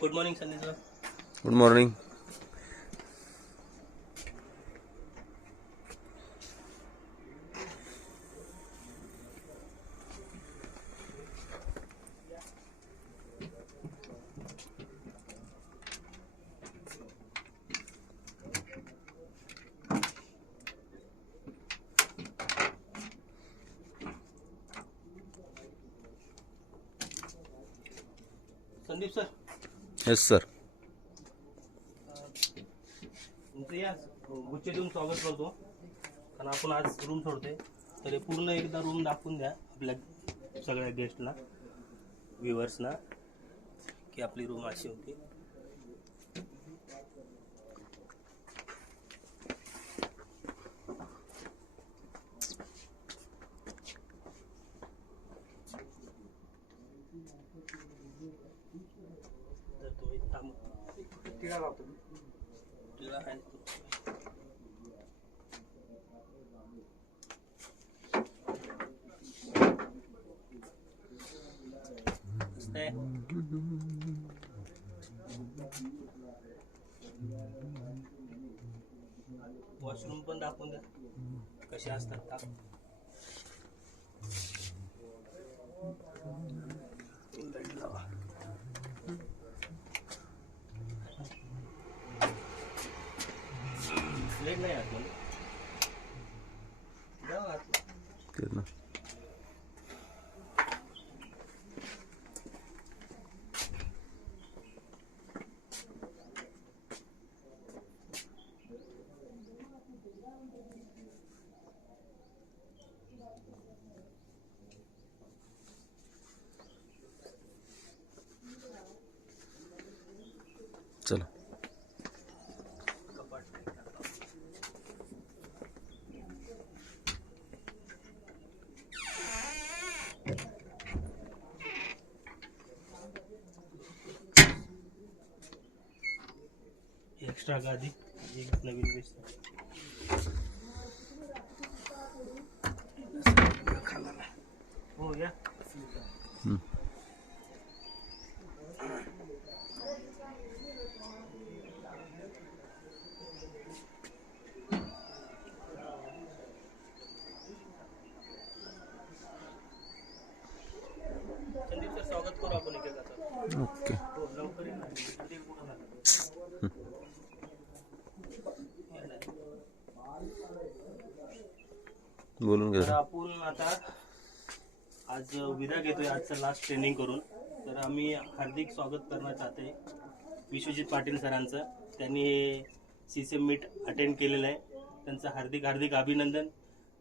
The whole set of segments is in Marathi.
Good morning Sandeep sir. Good morning. Sandeep sir, yes sir. तुमचं या गुच्छ देऊन स्वागत करतो. कारण आपण आज रूम सोडतोय, तर हे पूर्ण एकदा रूम दाखवून द्या आपल्या सगळ्या गेस्टला, व्ह्युअर्सना, की आपली रूम अशी होती. तर तो एक थांब तिला लावतो मी. तिला आहे असतंय. वॉशरूम पण दाखवून द्या कसे असतात का. लेट नाही आतमध्ये जाऊ आत. तेच ना. चला. कपाट एक्स्ट्रा गादी, एक नवीन दिसत. हो या. संदीप सर, स्वागत करू आपण एकेकाचं. ओके. हो लवकर ये ना. इकडे कुठं झालं? बोलून तर घ्या. आपण आता आज विदा घेतोय आजचं लास्ट ट्रेनिंग करून. तर आम्ही हार्दिक स्वागत करणं चाहते विश्वजित पाटील सरांचं. त्यांनी CCM मीट अटेंड केलेलं आहे, त्यांचं हार्दिक हार्दिक अभिनंदन.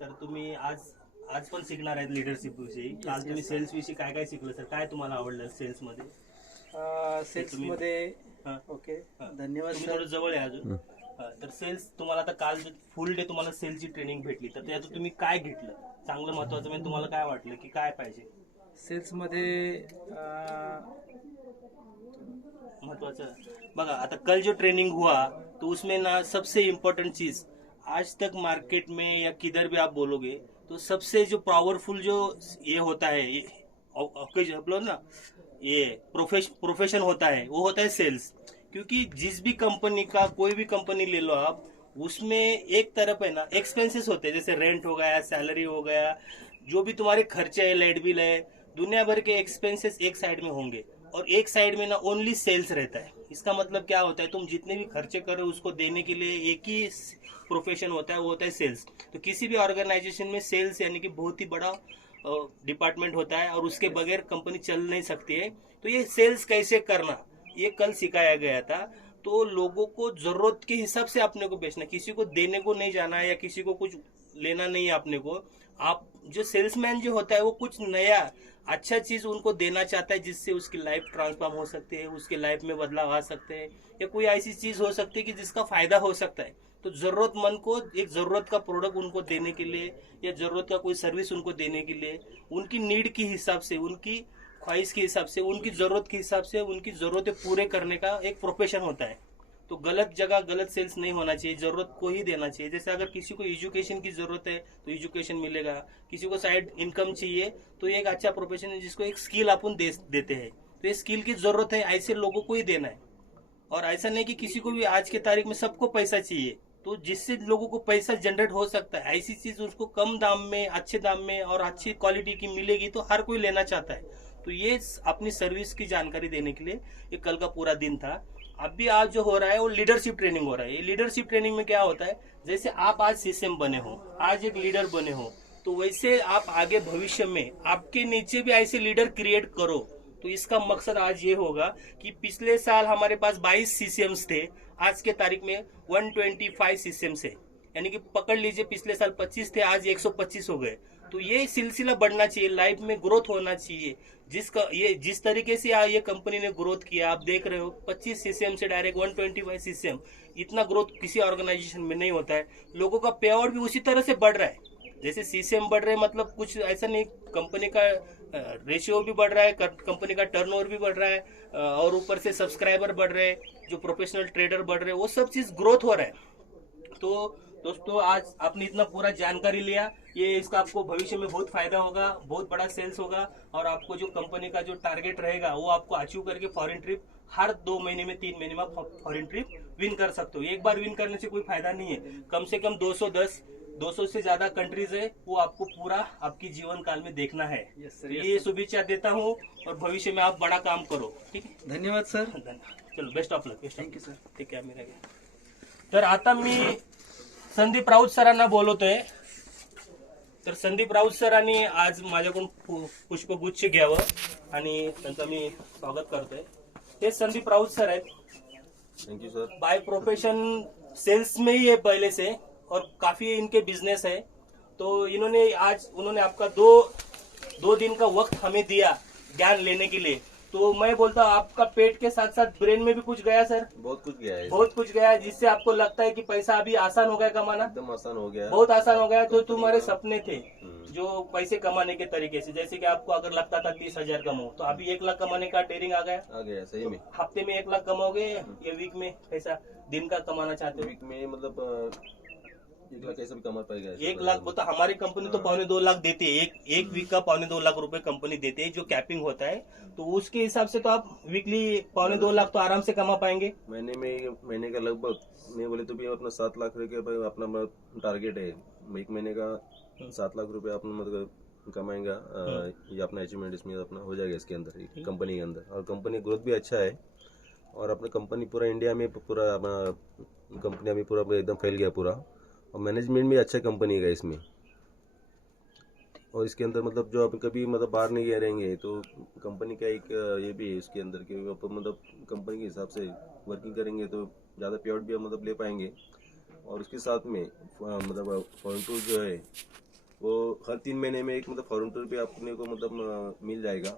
तर तुम्ही आज पण शिकणार आहेत लिडरशिप विषयी. काल तुम्ही सेल्स विषयी काय काय शिकलं सर? काय तुम्हाला आवडलं सेल्स मध्ये? सेल्स मध्ये हां. ओके, हां. धन्यवाद तुम्ही सर. थोडं जवळ आहे अजून. तर सेल्स तुम्हाला आता काल फुल डे तुम्हाला सेल्सची ट्रेनिंग भेटली, तर त्यातून तुम्ही काय घेतलं चांगलं महत्वाचं? म्हणजे तुम्हाला काय वाटलं की काय पाहिजे सेल्स मध्ये महत्वाचं? बघा आता कल जो ट्रेनिंग हुआ तो उसमें ना सबसे इम्पोर्टेंट चीज आज तक मार्केट में या किधर भी आप बोलोगे तो सबसे जो पावरफुल जो ये होता है ना ये प्रोफेशन होता है, वो होता है सेल्स. क्योंकि जिस भी कंपनी का कोई भी कंपनी ले लो आप, उसमें एक तरफ है ना एक्सपेंसेस होते हैं, जैसे रेंट हो गया, सैलरी हो गया, जो भी तुम्हारे खर्चे है, लाइट बिल है, दुनिया भर के एक्सपेंसेस एक साइड में होंगे और एक साइड में ना ओनली सेल्स रहता है. इसका मतलब क्या होता है, तुम जितने भी खर्चे कर रहे हो उसको देने के लिए एक ही प्रोफेशन होता है, वो होता है सेल्स. तो किसी भी ऑर्गेनाइजेशन में सेल्स यानी कि बहुत ही बड़ा डिपार्टमेंट होता है और उसके बगैर कंपनी चल नहीं सकती है. तो ये सेल्स कैसे करना ये कल सिखाया गया था. तो लोगों को जरूरत के हिसाब से अपने को बेचना, किसी को देने को नहीं जाना है या किसी को कुछ लेना नहीं है अपने को. आप जो सेल्समैन जो होता है वो कुछ नया अच्छा चीज उनको देना चाहता है, जिससे उसकी लाइफ ट्रांसफॉर्म हो सकती है, उसके लाइफ में बदलाव आ सकते हैं, या कोई ऐसी चीज हो सकती है कि जिसका फायदा हो सकता है. तो जरूरतमंद को एक जरूरत का प्रोडक्ट उनको देने के लिए या जरूरत का कोई सर्विस उनको देने के लिए उनकी नीड के हिसाब से, उनकी ख्वाहिश के हिसाब से, उनकी जरूरत के हिसाब से उनकी जरूरतें पूरे करने का एक प्रोफेशन होता है. तो गलत जगह गलत सेल्स नहीं होना चाहिए, जरूरत को ही देना चाहिए. जैसे अगर किसी को एजुकेशन की जरूरत है तो एजुकेशन मिलेगा, किसी को साइड इनकम चाहिए तो एक अच्छा प्रोफेशन है जिसको एक स्किल अपन देते हैं. तो ये स्किल की जरूरत है, ऐसे लोगों को ही देना है। और ऐसा नहीं कि किसी को भी आज के तारीख में सबको पैसा चाहिए, तो जिससे लोगों को पैसा जनरेट हो सकता है, ऐसी चीज उसको कम दाम में, अच्छे दाम में और अच्छी क्वालिटी की मिलेगी तो हर कोई लेना चाहता है। तो ये अपनी सर्विस की जानकारी देने के लिए ये कल का पूरा दिन था। अभी आज जो हो रहा है वो लीडरशिप ट्रेनिंग हो रहा है। ये लीडरशिप ट्रेनिंग में क्या होता है, जैसे आप आज सीसीएम बने हो, आज एक लीडर बने हो, तो वैसे आप आगे भविष्य में आपके नीचे भी ऐसे लीडर क्रिएट करो। तो इसका मकसद आज ये होगा कि पिछले साल हमारे पास 22 सीसीएम्स थे, आज के तारीख में 125 सीसीएम्स है, यानी कि पकड़ लीजिए पिछले साल 25 थे, आज 125 हो गए। तो ये सिलसिला बढ़ना चाहिए, लाइफ में ग्रोथ होना चाहिए। जिस तरीके से ये कंपनी ने ग्रोथ किया, आप देख रहे हो 25 सीसीएम से डायरेक्ट 125 सीसीएम, इतना ग्रोथ किसी ऑर्गेनाइजेशन में नहीं होता है। लोगों का पे आउट भी उसी तरह से बढ़ रहा है, जैसे सीसीएम बढ़ रहे, मतलब कुछ ऐसा नहीं, कंपनी का रेशियो भी बढ़ रहा है, कंपनी का टर्नओवर भी बढ़ रहा है, और ऊपर से सब्सक्राइबर बढ़ रहे हैं, जो प्रोफेशनल ट्रेडर बढ़ रहे हैं, वो सब चीज ग्रोथ हो रहा है। तो दोस्तों आज आपने इतना पूरा जानकारी लिया, ये इसका आपको भविष्य में बहुत फायदा होगा, बहुत बड़ा सेल्स होगा, और आपको जो कंपनी का जो टारगेट रहेगा वो आपको अचीव करके फॉरेन ट्रिप हर 2 महीने में 3 महीने में आप फॉरेन ट्रिप विन कर सकते हो। एक बार विन करने से कोई फायदा नहीं है, कम से कम 200 से ज्यादा कंट्रीज है, वो आपको पूरा आपकी जीवन काल में देखना है। Yes, sir, तो yes, ये sir. शुभेच्छा देता हूँ, और भविष्य में आप बड़ा काम करो। ठीक है, धन्यवाद सर. धन्यवाद. चलो best of luck. Thank you sir. ठीक आहे, मी तर आता मी संदीप राऊत सरांना बोलवतोय. तर संदीप राऊत सरांनी आज माझ्याकडून पुष्पगुच्छ घ्यावं आणि त्यांचं मी स्वागत करतोय. ते संदीप राऊत सर आहेत. Thank you sir. By profession sales में ही है पहले से, और काफी इनके बिजनेस है. तो उन्होंने आपका दो दिन का वक्त हमें दिया ज्ञान लेने के लिए. तो मैं बोलता हूँ आपका पेट के साथ साथ ब्रेन में भी कुछ गया सर, बहुत कुछ गया है, बहुत कुछ गया है, जिससे आपको लगता है कि पैसा अभी आसान हो गया कमाना, एकदम आसान हो गया, बहुत आसान हो गया. तो तुम्हारे सपने थे जो पैसे कमाने के तरीके से, जैसे कि आपको अगर लगता था 30,000 कमाओ, तो अभी 1 लाख कमाने का डेयरिंग आ गया. सही में. हफ्ते में 1 लाख कमाओगे या वीक में पैसा दिन का कमाना चाहते हो? वीक में मतलब 1 लाख कैसे भी कमा पाएगा. 1 लाख बोलता, हमारी कंपनी तो 1.25 लाख देती है, एक वीक का 1.25 लाख रुपए कंपनी देती है, जो कैपिंग होता है. तो उसके हिसाब से तो आप वीकली 1.25 लाख तो आराम से कमा पाएंगे. महीने का लगभग नहीं बोले तो भी अपना 7 लाख रुपए अपना टारगेट है. एक महीने का 7 लाख रुपए अपना मतलब कमाएंगा. ये अपना अचीवमेंट इसमें अपना हो जाएगा इसके अंदर, कंपनी के अंदर. और कंपनी ग्रोथ भी अच्छा है, और अपना कंपनी पूरा इंडिया में पूरा अपना कंपनी अभी पूरा एकदम फैल गया पूरा, और मैनेजमेंट भी अच्छा कंपनी का इसमें. और इसके अंदर मतलब जो आप कभी मतलब बाहर नहीं गए रहेंगे तो कंपनी का एक ये भी है इसके अंदर कि आप मतलब कंपनी के हिसाब से वर्किंग करेंगे तो ज़्यादा पे आउट भी हम मतलब ले पाएंगे. और उसके साथ में मतलब फॉरेन टूर जो है वो हर 3 महीने में एक मतलब फॉरेन टूर भी अपने को मतलब मिल जाएगा.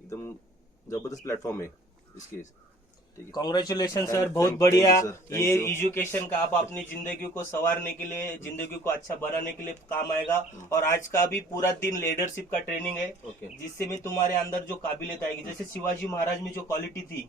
एकदम ज़बरदस्त प्लेटफॉर्म है इसके. कॉन्ग्रेचुलेशन सर, बहुत बढ़िया. Thank you, sir. ये Thank you. एजुकेशन का आप अपनी जिंदगी को संवारने के लिए, जिंदगी को अच्छा बनाने के लिए काम आएगा. और आज का भी पूरा दिन लीडरशिप का ट्रेनिंग है, Okay. जिससे में तुम्हारे अंदर जो काबिलियत आएगी. जैसे शिवाजी महाराज में जो क्वालिटी थी,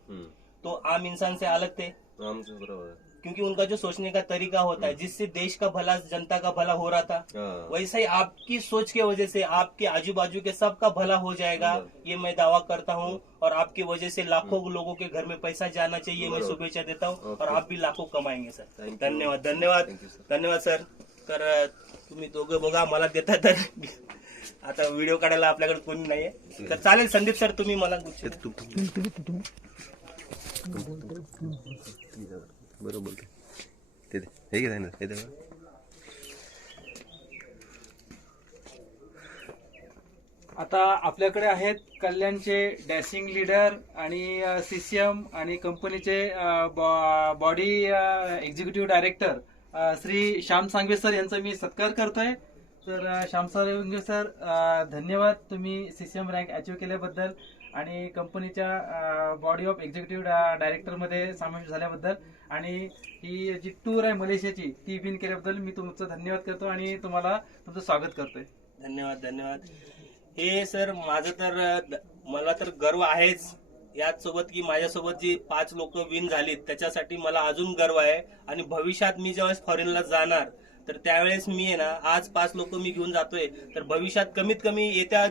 तो आम इंसान से अलग थे, आराम से बराबर है. क्योंकि उनका जो सोचने का तरीका होता है, जिससे देश का भला, जनता का भला हो रहा था, हाँ. वैसा ही आपकी सोच के वजह से आपके आजू बाजू के सबका भला हो जाएगा, ये मैं दावा करता हूँ. और आपकी वजह से लाखों लोगों के घर में पैसा जाना चाहिए, मैं शुभेच्छा देता हूँ. और आप भी लाखों कमाएंगे सर. Thank you. धन्यवाद, धन्यवाद, Thank you, sir. धन्यवाद सर. तर तुम्ही दोघं बघा, मला देता तर आता व्हिडिओ काढायला आपल्याकडे कोणी नाहीये, तर चालेल. संदीप सर, तुम्ही मला बरोबर बोलते. ते दे. हे घे ना, हे दे. आता आपल्याकडे आहेत कल्याणचे डॅशिंग लीडर आणि सीसीएम आणि कंपनीचे body executive director Shri Shyam Sangve sir यांचा मी सत्कार करतोय. तर श्याम सांगवे सर, धन्यवाद तुम्ही सीसीएम रँक अचीव्ह केल्याबद्दल आणि कंपनीच्या बॉडी ऑफ एक्झिक्युटिव्ह डायरेक्टर मध्ये समावेश झाल्याबद्दल, आणि ही जी टूर आहे मलेशियाची ती विन केल्याबद्दल मी तुमचं धन्यवाद करतो आणि तुम्हाला तुमचं स्वागत करतोय. धन्यवाद, धन्यवाद. हे सर, माझं तर मला तर गर्व आहेच याच सोबत की माझ्यासोबत जी 5 लोक विन झालीत त्याच्यासाठी मला अजून गर्व आहे. आणि भविष्यात मी जेव्हा फॉरेनला जाणार तर त्यावेळेस मी आहे ना, आज 5 लोक मी घेऊन जातोय, तर भविष्यात कमीत कमी येत्या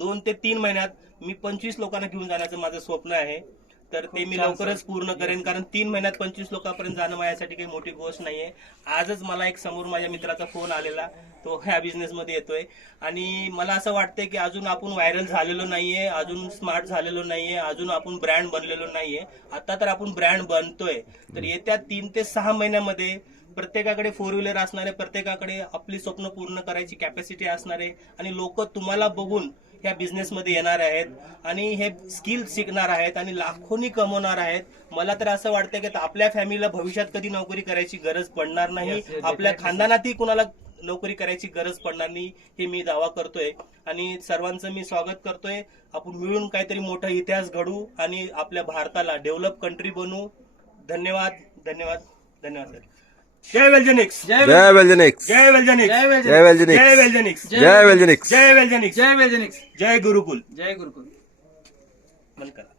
2 ते 3 महिन्यात मी 25 लोकांना घेऊन जाण्याचं माझं स्वप्न आहे. तर ते मी लवकरच पूर्ण करेन, कारण 3 महिन्यात 25 लोकांपर्यंत जाणं माझ्यासाठी काही मोठी गोष्ट नाहीये. आजच मला एक समोर माझ्या मित्राचा फोन आलेला, तो ह्या बिझनेसमध्ये येतोय आणि मला असं वाटतंय की अजून आपण व्हायरल झालेलो नाहीये, अजून स्मार्ट झालेलो नाहीये, अजून आपण ब्रँड बनलेलो नाहीये. आता तर आपण ब्रँड बनतोय. तर येत्या 3 ते 6 महिन्यामध्ये प्रत्येकाकडे 4 व्हीलर असणारे, प्रत्येकाकडे आपली स्वप्न पूर्ण करायची कॅपॅसिटी असणारे आणि लोक तुम्हाला बघून ह्या बिझनेसमध्ये येणार आहेत आणि हे स्किल शिकणार आहेत आणि लाखोनी कमवणार आहेत. मला तर असं वाटतं की आपल्या फॅमिलीला भविष्यात कधी नोकरी करायची गरज पडणार नाही, आपल्या खानदानातही कुणाला नोकरी करायची गरज पडणार नाही, हे मी दावा करतोय. आणि सर्वांचं मी स्वागत करतोय. आपण मिळून काहीतरी मोठा इतिहास घडू आणि आपल्या भारताला डेव्हलप कंट्री बनवू. धन्यवाद धन्यवाद धन्यवाद सर. जय वेल्जेनिक्स, जय वेल्जेनिक्स, जय वेल्जेनिक्स, जय वेल्जेनिक्स, जय वेल्जेनिक्स, जय वेल्जेनिक्स, जय वेल्जेनिक्स, जय वेल्जेनिक्स, जय गुरुकुल. जय गुरुकुल. बंद करा.